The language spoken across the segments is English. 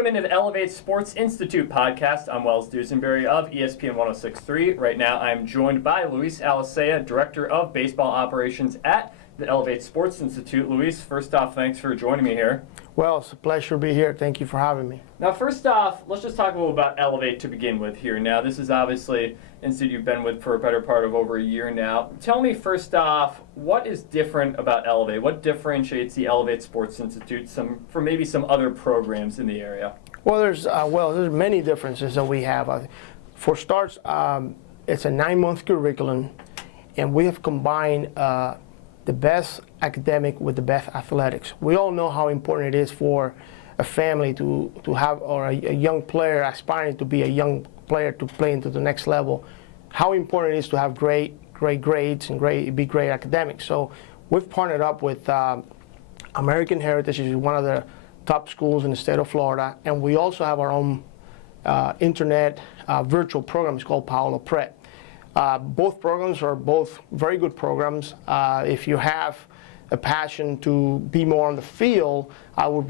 Welcome into the ELEV8 Sports Institute podcast. I'm Wells Duesenberry of ESPN 106.3. Right now I'm joined by Luis Alicea, Director of Baseball Operations at the ELEV8 Sports Institute. Luis, first off, thanks for joining me here. Well, it's a pleasure to be here. Thank you for having me. Now, first off, let's just talk a little about ELEV8 to begin with here. Now, this is obviously an institute you've been with for a better part of over a year now. Tell me, first off, what is different about ELEV8? What differentiates the ELEV8 Sports Institute from maybe some other programs in the area? Well, there's many differences that we have. For starts, it's a 9-month curriculum, and we have combined the best academic with the best athletics. We all know how important it is for a family to have, or a young player aspiring to be a young player to play into the next level, how important it is to have great grades and be great academics. So we've partnered up with American Heritage, which is one of the top schools in the state of Florida, and we also have our own internet virtual program. It's called Paolo Prep. Both programs are both very good programs. If you have a passion to be more on the field, I would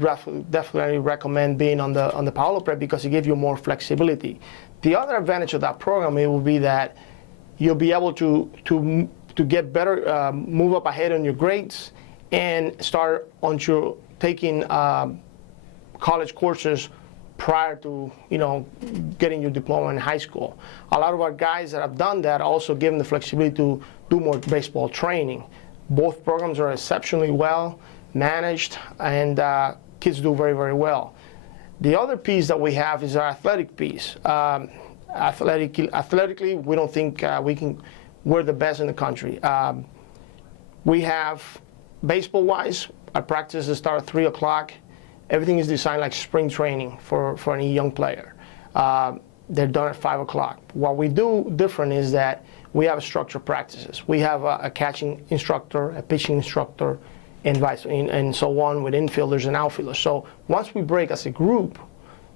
definitely recommend being on the Paolo Prep because it gives you more flexibility. The other advantage of that program, it will be that you'll be able to get better, move up ahead on your grades, and start on your taking college courses prior to getting your diploma in high school. A lot of our guys that have done that also give them the flexibility to do more baseball training. Both programs are exceptionally well managed, and kids do very, very well. The other piece that we have is our athletic piece. Athletically, we don't think we're the best in the country. We have, baseball-wise, our practices start at 3 o'clock. Everything is designed like spring training for any young player. They're done at 5 o'clock. What we do different is that we have structured practices. We have a catching instructor, a pitching instructor, and so on with infielders and outfielders. So once we break as a group,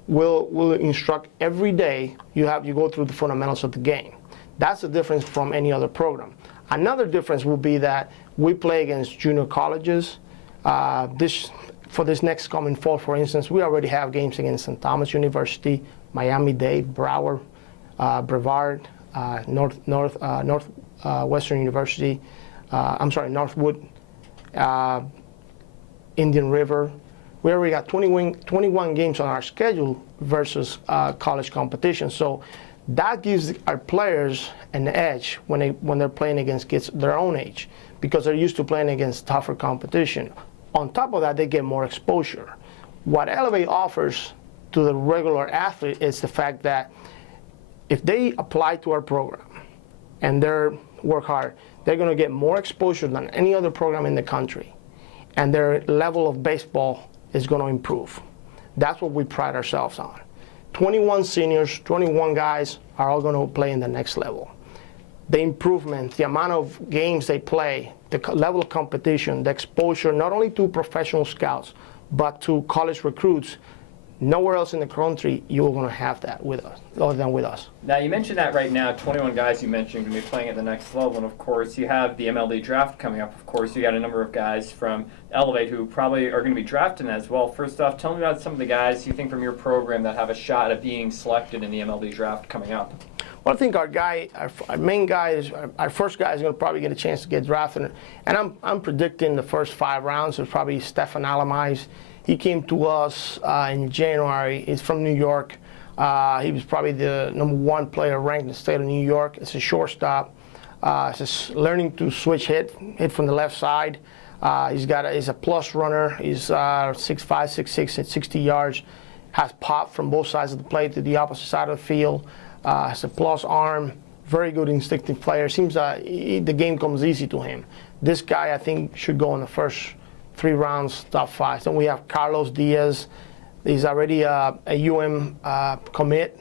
we'll instruct every day. You go through the fundamentals of the game. That's the difference from any other program. Another difference will be that we play against junior colleges. For this next coming fall, for instance, we already have games against St. Thomas University, Miami-Dade, Broward, Brevard, Northwestern University, Northwood, Indian River. We already got 21 games on our schedule versus college competition. So that gives our players an edge when they're playing against kids their own age, because they're used to playing against tougher competition. On top of that, they get more exposure. What ELEV8 offers to the regular athlete is the fact that if they apply to our program and they work hard, they're going to get more exposure than any other program in the country, and their level of baseball is going to improve. That's what we pride ourselves on. 21 seniors, 21 guys are all going to play in the next level. The improvement, the amount of games they play, the level of competition, the exposure not only to professional scouts, but to college recruits. Nowhere else in the country you're going to have that with us, other than with us. Now, you mentioned that right now, 21 guys you mentioned going to be playing at the next level, and of course you have the MLB Draft coming up. Of course, you got a number of guys from ELEV8 who probably are going to be drafted as well. First off, tell me about some of the guys you think from your program that have a shot at being selected in the MLB Draft coming up. Well, I think our main guy, our first guy is going to probably get a chance to get drafted, and I'm predicting the first 5 rounds is probably Stefan Alamais. He came to us in January. He's from New York. He was probably the #1 player ranked in the state of New York. It's a shortstop. He's learning to switch hit from the left side. He's a plus runner. He's 6'5", 6'6", at 60 yards. Has pop from both sides of the plate to the opposite side of the field. Has a plus arm. Very good instinctive player. Seems the game comes easy to him. This guy, I think, should go in the first 3 rounds, top 5. Then we have Carlos Diaz. He's already a commit,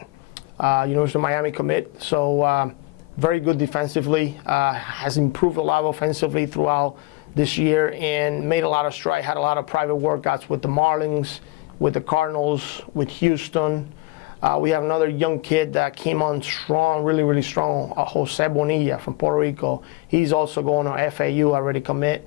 University of Miami commit. So very good defensively. Has improved a lot offensively throughout this year and made a lot of strides. Had a lot of private workouts with the Marlins, with the Cardinals, with Houston. We have another young kid that came on strong, really, really strong, Jose Bonilla from Puerto Rico. He's also going to FAU, already commit.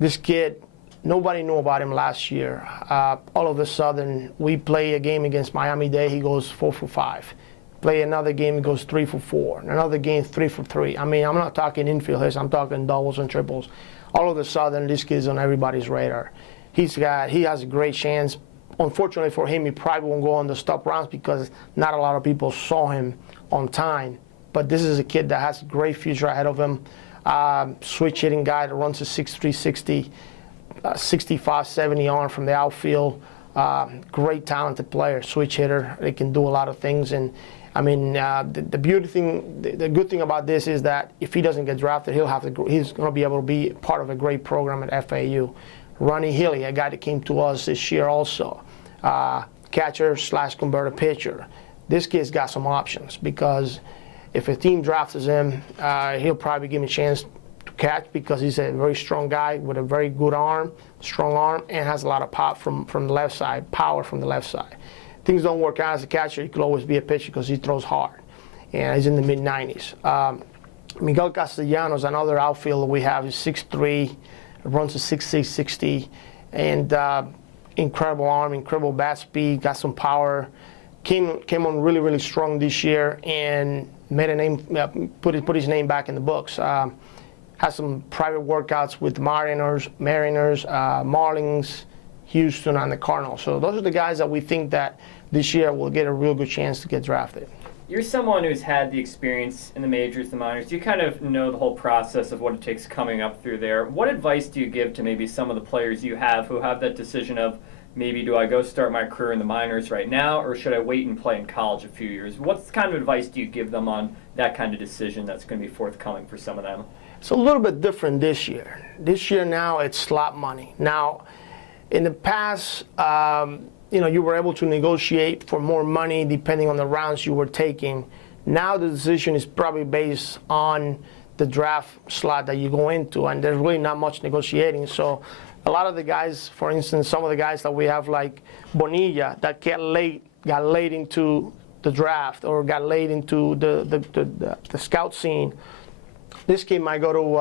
This kid Nobody knew about him last year. All of a sudden, we play a game against Miami-Dade, he goes 4 for 5. Play another game, he goes 3 for 4. Another game, 3 for 3. I mean, I'm not talking infield hits, I'm talking doubles and triples. All of a sudden, this kid's on everybody's radar. He has a great chance. Unfortunately for him, he probably won't go on the stop rounds because not a lot of people saw him on time. But this is a kid that has a great future ahead of him. Switch hitting guy that runs a 6'3", 60. 65, 70 arm from the outfield. Great talented player, switch hitter. They can do a lot of things. And I mean, the good thing about this is that if he doesn't get drafted, he's going to be able to be part of a great program at FAU. Ronnie Healy, a guy that came to us this year also, catcher / converter pitcher. This kid's got some options because if a team drafts him, he'll probably give him a chance catch because he's a very strong guy with a very good arm, strong arm, and has a lot of pop from the left side, power from the left side. Things don't work out as a catcher, he could always be a pitcher because he throws hard, and he's in the mid-90s. Miguel Castellanos, another outfielder we have, is 6'3", runs a 6'6", 60, and incredible arm, incredible bat speed, got some power. Came on really, really strong this year and made a name, put his name back in the books. Has some private workouts with Mariners, Marlins, Houston, and the Cardinals. So those are the guys that we think that this year will get a real good chance to get drafted. You're someone who's had the experience in the majors, the minors. You kind of know the whole process of what it takes coming up through there. What advice do you give to maybe some of the players you have who have that decision of maybe do I go start my career in the minors right now or should I wait and play in college a few years? What kind of advice do you give them on that kind of decision that's going to be forthcoming for some of them? It's a little bit different this year. This year now it's slot money. Now, in the past, you were able to negotiate for more money depending on the rounds you were taking. Now the decision is probably based on the draft slot that you go into, and there's really not much negotiating. So a lot of the guys, for instance, some of the guys that we have like Bonilla that got late into the draft or got late into the scout scene. This kid might go to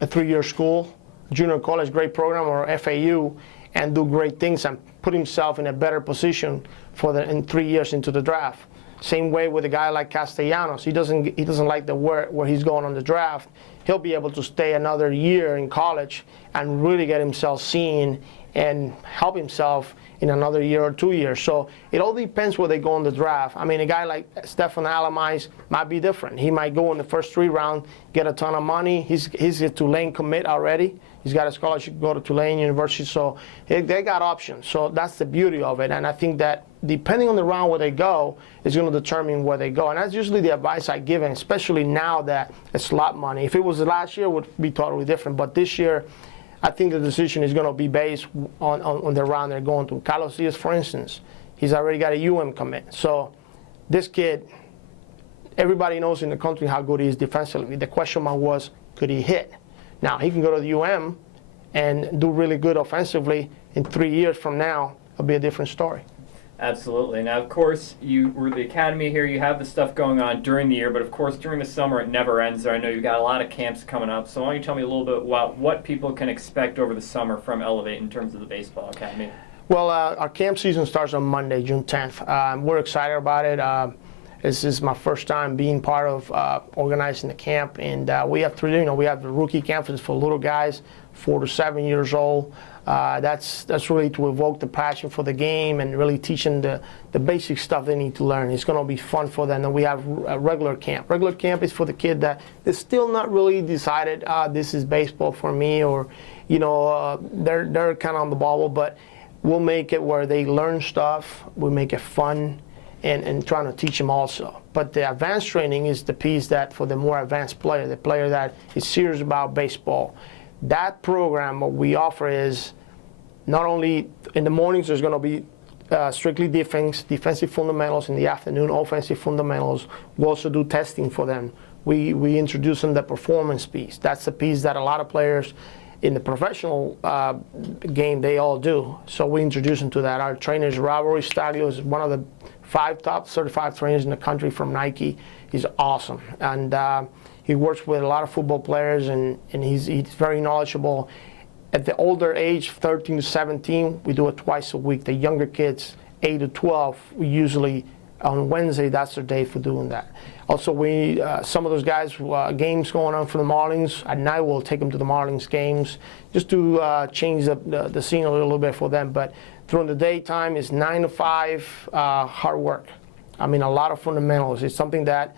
a 3-year school, junior college, great program, or FAU, and do great things and put himself in a better position in 3 years into the draft. Same way with a guy like Castellanos. He doesn't like the where he's going on the draft. He'll be able to stay another year in college and really get himself seen and help himself in another year or 2 years. So it all depends where they go in the draft. I mean, a guy like Stefan Alamais might be different. He might go in the first 3 rounds, get a ton of money. He's a Tulane commit already. He's got a scholarship to go to Tulane University. So they got options. So that's the beauty of it. And I think that depending on the round where they go is going to determine where they go. And that's usually the advice I give, and especially now that it's slot money. If it was last year, it would be totally different. But this year, I think the decision is going to be based on the round they're going to. Carlos Diaz, for instance, he's already got a commit. So this kid, everybody knows in the country how good he is defensively. The question mark was, could he hit? Now, he can go to the and do really good offensively. In 3 years from now, it'll be a different story. Absolutely. Now, of course, you were the academy here. You have the stuff going on during the year, but of course, during the summer, it never ends. I know you've got a lot of camps coming up. So why don't you tell me a little bit about what people can expect over the summer from ELEV8 in terms of the baseball academy? Well, our camp season starts on Monday, June 10th. We're excited about it. This is my first time being part of organizing the camp, and we have we have the rookie camp for little guys, 4 to 7 years old. That's really to evoke the passion for the game and really teaching the basic stuff they need to learn. It's going to be fun for them. And we have a regular camp. Regular camp is for the kid that is still not really decided, this is baseball for me, or they're kind of on the bubble, but we'll make it where they learn stuff. We'll make it fun and trying to teach them also. But the advanced training is the piece that for the more advanced player, the player that is serious about baseball. That program, what we offer is not only in the mornings there's going to be strictly defensive fundamentals, in the afternoon offensive fundamentals. We also do testing for them. We introduce them the performance piece. That's the piece that a lot of players in the professional game, they all do. So we introduce them to that. Our trainers, Robert Staglio, is one of the 5 top certified trainers in the country from Nike. He's awesome. And he works with a lot of football players, and he's very knowledgeable. At the older age, 13 to 17, we do it twice a week. The younger kids, 8 to 12, we usually, on Wednesday, that's their day for doing that. Also, some of those guys, games going on for the Marlins, at night we'll take them to the Marlins games just to change the scene a little bit for them. But during the daytime, it's 9 to 5, hard work. I mean, a lot of fundamentals. It's something that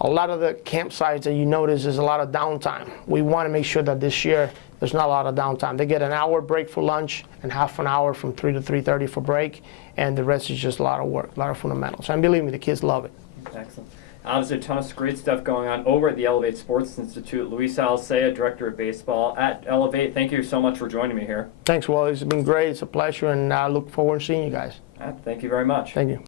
a lot of the campsites that you notice is a lot of downtime. We want to make sure that this year there's not a lot of downtime. They get an hour break for lunch and half an hour from 3 to 3:30 for break, and the rest is just a lot of work, a lot of fundamentals. And believe me, the kids love it. Excellent. Obviously, a ton of great stuff going on over at the ELEV8 Sports Institute. Luis Alicea, Director of Baseball at ELEV8. Thank you so much for joining me here. Thanks, Wally. It's been great. It's a pleasure, and I look forward to seeing you guys. Thank you very much. Thank you.